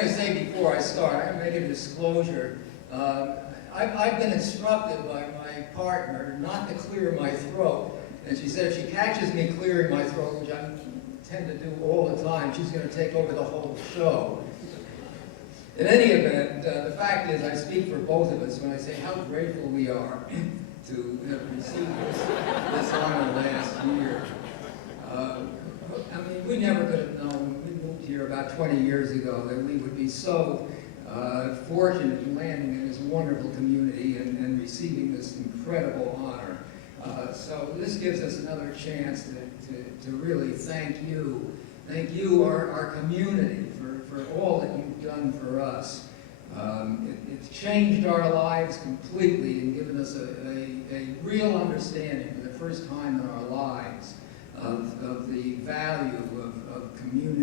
to say before I start, I'm going to make a disclosure. I've been instructed by my partner not to clear my throat. And she said if she catches me clearing my throat, which I tend to do all the time, she's going to take over the whole show. In any event, the fact is I speak for both of us when I say how grateful we are to have received this honor last year. I mean, we never could have known when we moved here about 20 years ago that we would be so fortunate in landing in this wonderful community and receiving this incredible honor. So this gives us another chance to really thank you, our community, for all that you've done for us. It's changed our lives completely and given us a real understanding for the first time in our lives of the value of community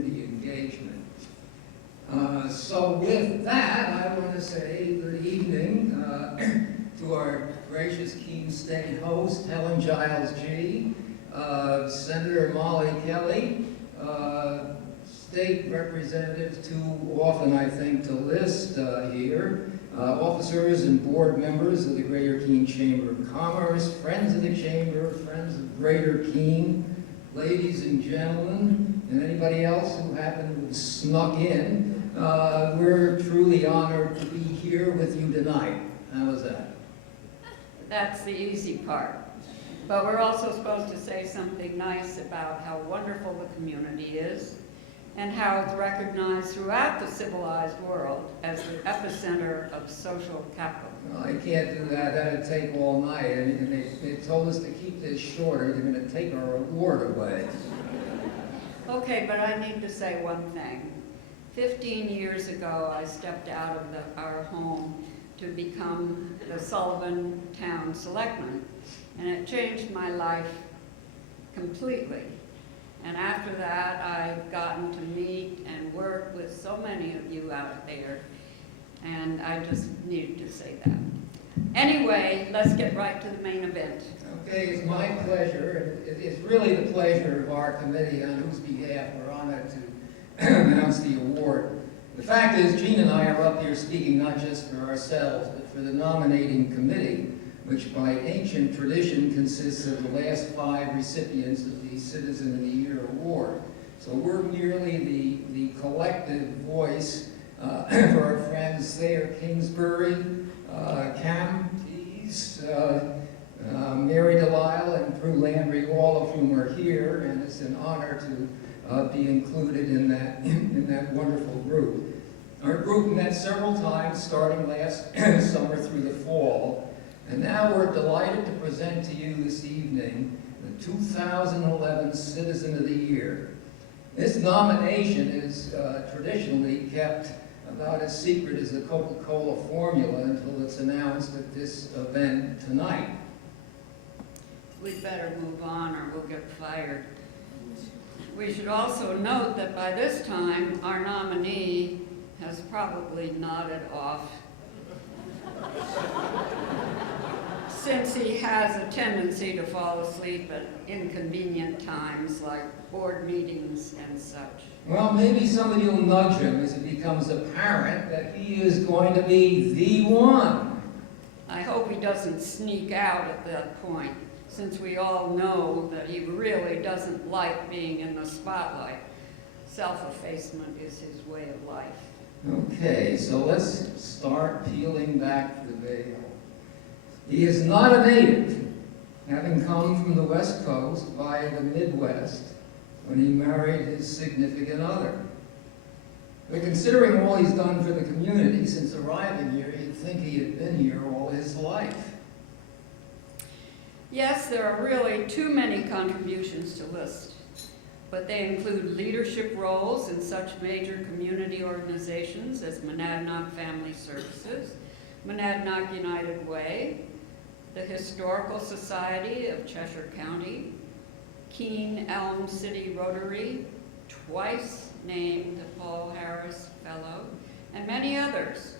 Keene State host Helen Giles G., Senator Molly Kelly, State Representatives, too often I think to list here, officers and board members of the Greater Keene Chamber of Commerce, friends of the Chamber, friends of Greater Keene, ladies and gentlemen, and anybody else who happened to have snuck in. We're truly honored to be here with you tonight. How was that? That's the easy part. But we're also supposed to say something nice about how wonderful the community is and how it's recognized throughout the civilized world as the epicenter of social capital. Well, I can't do that. That'd take all night. And they told us to keep this shorter. They're going to take our award away. Okay, but I need to say one thing. 15 years ago, I stepped out of our home to become the Sullivan Town Selectman, and it changed my life completely. And after that, I've gotten to meet and work with so many of you out there, and I just needed to say that. Anyway, let's get right to the main event. Okay, it's my pleasure. It's really the pleasure of our committee on whose behalf we're honored to announce the award. The fact is, Gene and I are up here speaking not just for ourselves, but for the nominating committee, which by ancient tradition consists of the last 5 recipients of the Citizen of the Year Award. So we're merely the collective voice for our friends Thayer Kingsbury, Cam Tees, Mary Delisle, and Drew Landry, all of whom are here, and it's an honor to be included in that wonderful group. Our group met several times, starting last summer through the fall, and now we're delighted to present to you this evening the 2011 Citizen of the Year. This nomination is traditionally kept about as secret as the Coca-Cola formula until it's announced at this event tonight. We'd better move on or we'll get fired. We should also note that by this time, our nominee has probably nodded off since he has a tendency to fall asleep at inconvenient times like board meetings and such. Well, maybe somebody will nudge him as it becomes apparent that he is going to be the one. I hope he doesn't sneak out at that point, since we all know that he really doesn't like being in the spotlight. Self-effacement is his way of life. Okay, so let's start peeling back the veil. He is not a native, having come from the West Coast via the Midwest when he married his significant other. But considering all he's done for the community since arriving here, you'd think he had been here all his life. Yes, there are really too many contributions to list, but they include leadership roles in such major community organizations as Monadnock Family Services, Monadnock United Way, the Historical Society of Cheshire County, Keene Elm City Rotary, twice named the Paul Harris Fellow, and many others,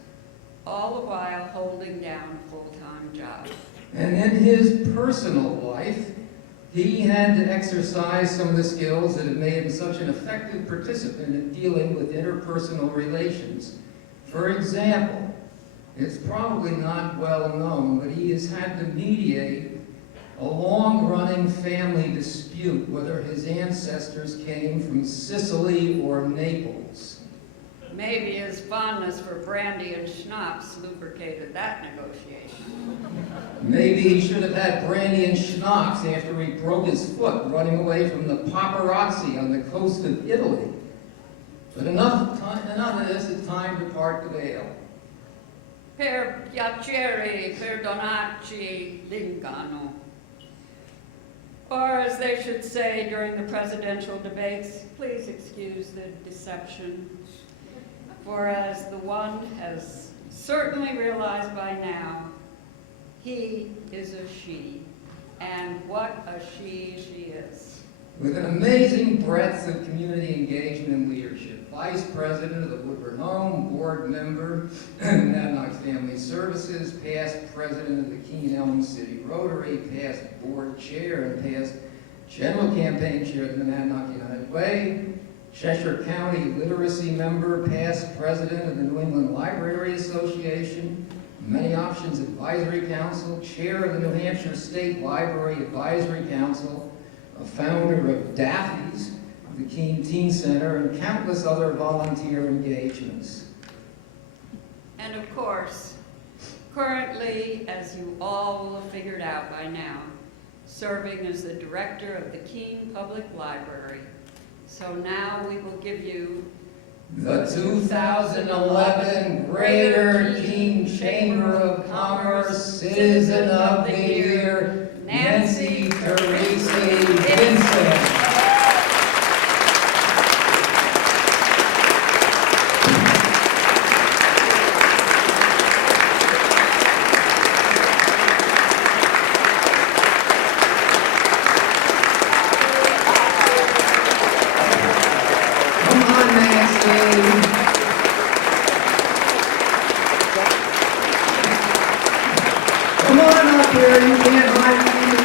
all the while holding down a full-time job. And in his personal life, he had to exercise some of the skills that have made him such an effective participant in dealing with interpersonal relations. For example, it's probably not well known, but he has had to mediate a long-running family dispute whether his ancestors came from Sicily or Naples. Maybe his fondness for brandy and schnapps lubricated that negotiation. Maybe he should have had brandy and schnapps after he broke his foot running away from the paparazzi on the coast of Italy. But enough of this, it's time to part the veil. Per piacere, perdonarci l'inganno. Or as they should say during the presidential debates, please excuse the deception. For as the one has certainly realized by now, he is a she, and what a she is. With an amazing breadth of community engagement and leadership. Leadership, Vice President of the Woodward Home, Board Member, Monadnock Family Services, past President of the Keene Elm City Rotary, past Board Chair and past General Campaign Chair of the Monadnock United Way, Cheshire County Literacy Member, past President of the New England Library Association, Many Options Advisory Council, Chair of the New Hampshire State Library Advisory Council, a founder of Daffy's, the Keene Teen Center, and countless other volunteer engagements. And of course, currently, as you all will have figured out by now, serving as the director of the Keene Public Library. So now we will give you The 2011 Greater Keene Chamber of Commerce Citizen of the Year, Nancy Teresi Vincent. Come on, Nancy. Come on up here, you can't hide from me.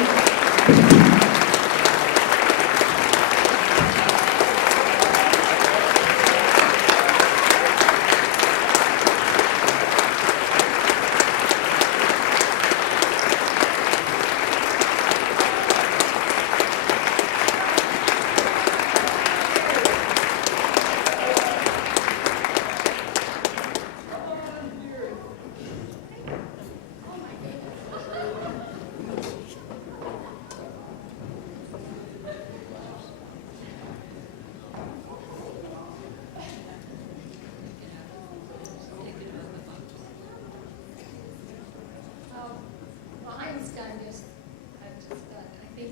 Well, I'm stunned. I think,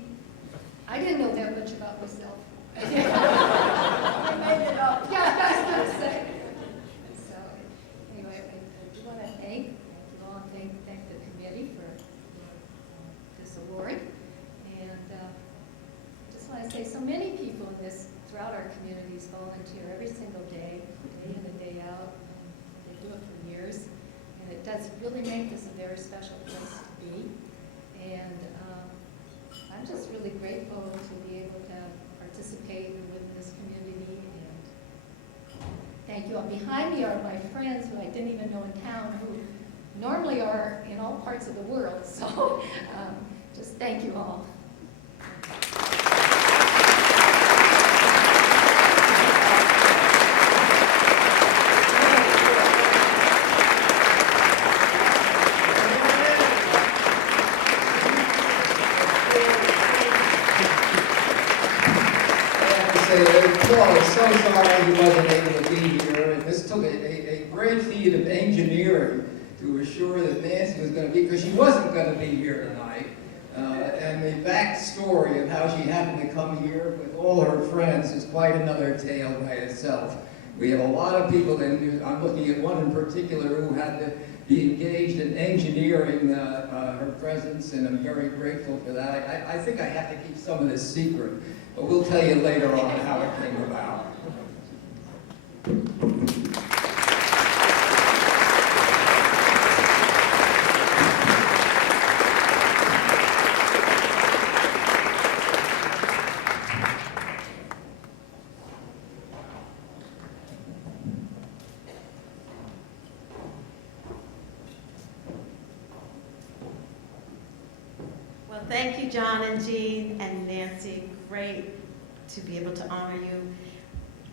I didn't know that much about myself. I made it up. Yeah, I was going to say. So, anyway, I do want to thank you all and thank the committee for this award. And just want to say so many people in this, throughout our communities, volunteer every single day in and day out. They do it for years. And it does really make this a very special place to be. And I'm just really grateful to be able to participate within this community. And thank you all. Behind me are my friends who I didn't even know in town, who normally are in all parts of the world. So just thank you all. Paul is so sorry he wasn't able to be here, and this took a great feat of engineering to assure that Nancy was going to be, because she wasn't going to be here tonight. And the backstory of how she happened to come here with all her friends is quite another tale by itself. We have a lot of people, and I'm looking at one in particular who had to be engaged in engineering her presence, and I'm very grateful for that. I think I have to keep some of this secret, but we'll tell you later on how it came about. Well, thank you, John and Jean and Nancy. Great to be able to honor you.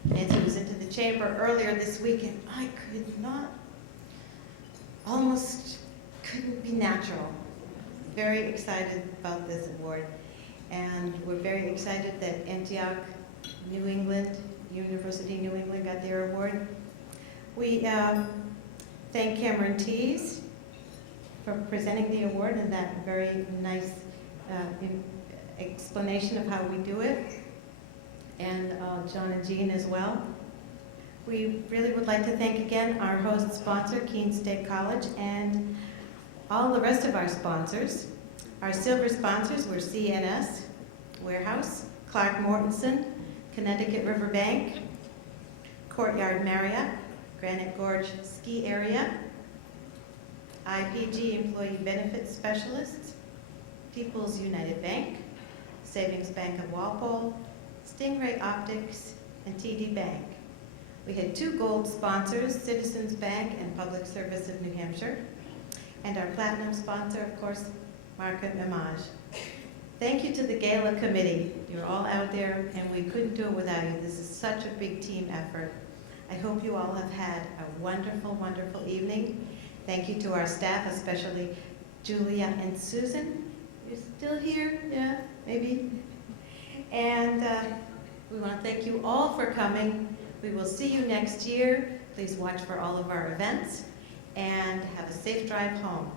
Nancy was into the chamber earlier this week, and I could not, almost couldn't be natural. Very excited about this award. And we're very excited that Antioch, New England, University of New England got their award. We thank Cameron Tees for presenting the award and that very nice explanation of how we do it, and John and Jean as well. We really would like to thank again our host sponsor, Keene State College, and all the rest of our sponsors. Our silver sponsors were CNS Warehouse, Clark Mortensen, Connecticut River Bank, Courtyard Marriott, Granite Gorge Ski Area, IPG Employee Benefits Specialists, People's United Bank, Savings Bank of Walpole, Stingray Optics, and TD Bank. We had 2 gold sponsors, Citizens Bank and Public Service of New Hampshire, and our platinum sponsor, of course, Market Image. Thank you to the Gala Committee. You're all out there, and we couldn't do it without you. This is such a big team effort. I hope you all have had a wonderful, wonderful evening. Thank you to our staff, especially Julia and Susan. You're still here? Yeah, maybe. And we want to thank you all for coming. We will see you next year. Please watch for all of our events, and have a safe drive home.